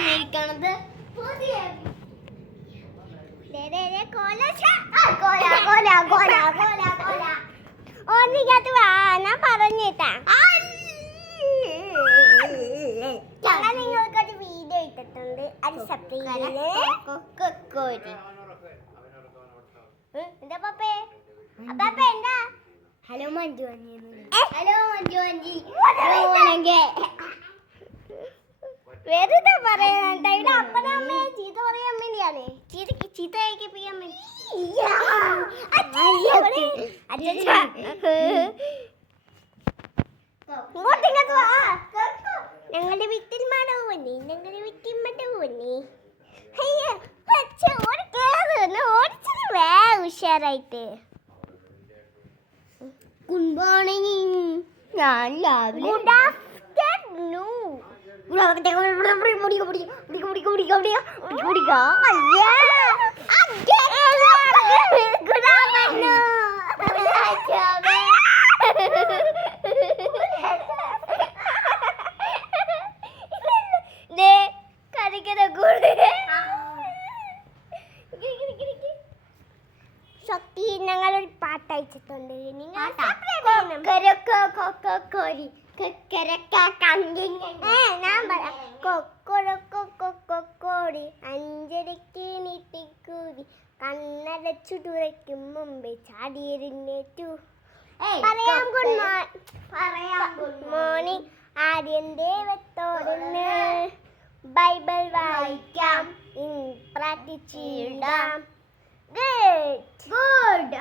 വന്നിരിക്കണത് പുതിയ ഓർമ്മിക്കാത്ത ഞാൻ പറഞ്ഞിട്ടാ ഞങ്ങൾ നിങ്ങൾക്കൊരു വീഡിയോ ഇട്ടിട്ടുണ്ട്. അത് സബ്സ്ക്രൈബ് എന്താ പപ്പേ അപ്പാപ്പ എന്താ ഹലോ മഞ്ജു അഞ്ചി ഹലോ മഞ്ജു അഞ്ചി വെറുതെ പറയാൻ ഇവിടെ അപ്പനെ അമ്മയെ ചീത്ത പറയാൻ വേണ്ടിയാണ്. ചീത്ത കഴിക്കാൻ വേണ്ടി ഇങ്ങോട്ട് വാ. ഞങ്ങളുടെ വീട്ടിൽ മടവൂന്നി ഓടിച്ചത് വേ ഉഷാറായിട്ട്. Good morning. ഞാൻ രാവിലെ ഗുഡ് ആഫ്റ്റർനൂൺ. ശക്തി ഞങ്ങളൊരു പാട്ട് അയച്ചിട്ടുണ്ട്. നിങ്ങൾ ഞാൻ പറയാം. കൊക്കോടി അഞ്ചരക്ക് നീട്ടിക്കൂതി കണ്ണടച്ചു തുറയ്ക്കും മുമ്പേ ചാടിയെഴുന്നേറ്റു. പറയാം ഗുഡ് മോർണിംഗ്. ആദ്യം ദൈവത്തോടുന്ന് ബൈബിൾ വായിക്കാം, പ്രാർത്ഥിച്ചിടാം. ഗുഡ്.